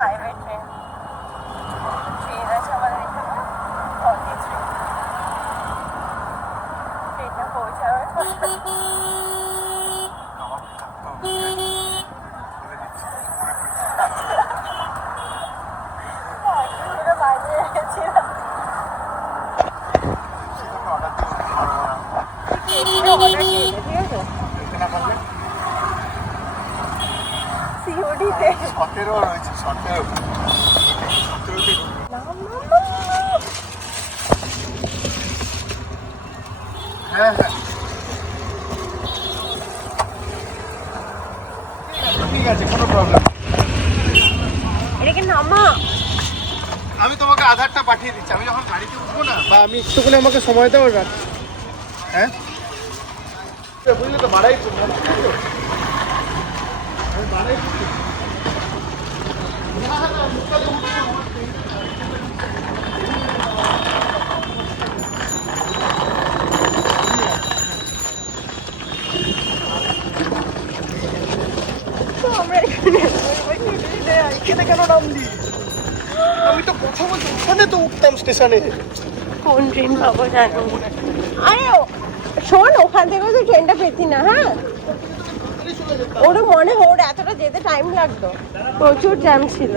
Highway train train আছে আমাদের এখানে 43 ট্রেনটা পৌঁছাবে বাইরে রেখেছিলাম সিওডিতে 17 রয়েছে 17 হ্যাঁ হ্যাঁ ঠিক আছে কোনো প্রবলেম। এটাকে নামা আমি তোমাকে আধারটা পাঠিয়ে দিচ্ছি, আমি যখন গাড়িতে উঠবো না বা আমি একটুখানি আমাকে সময় দাও রাখ। হ্যাঁ বুঝলি তো বাড়াই আমরা এখানে কেন নামলি? আমি তো কথা বলছি ওখানে তো উঠতাম স্টেশনে। কোন ট্রেন পাবো জানি আরে শোন ওখান থেকে তো ট্রেনটা পেতি না হ্যাঁ ওর মনে ওর এতটা যেতে টাইম লাগতো প্রচুর জ্যাম ছিল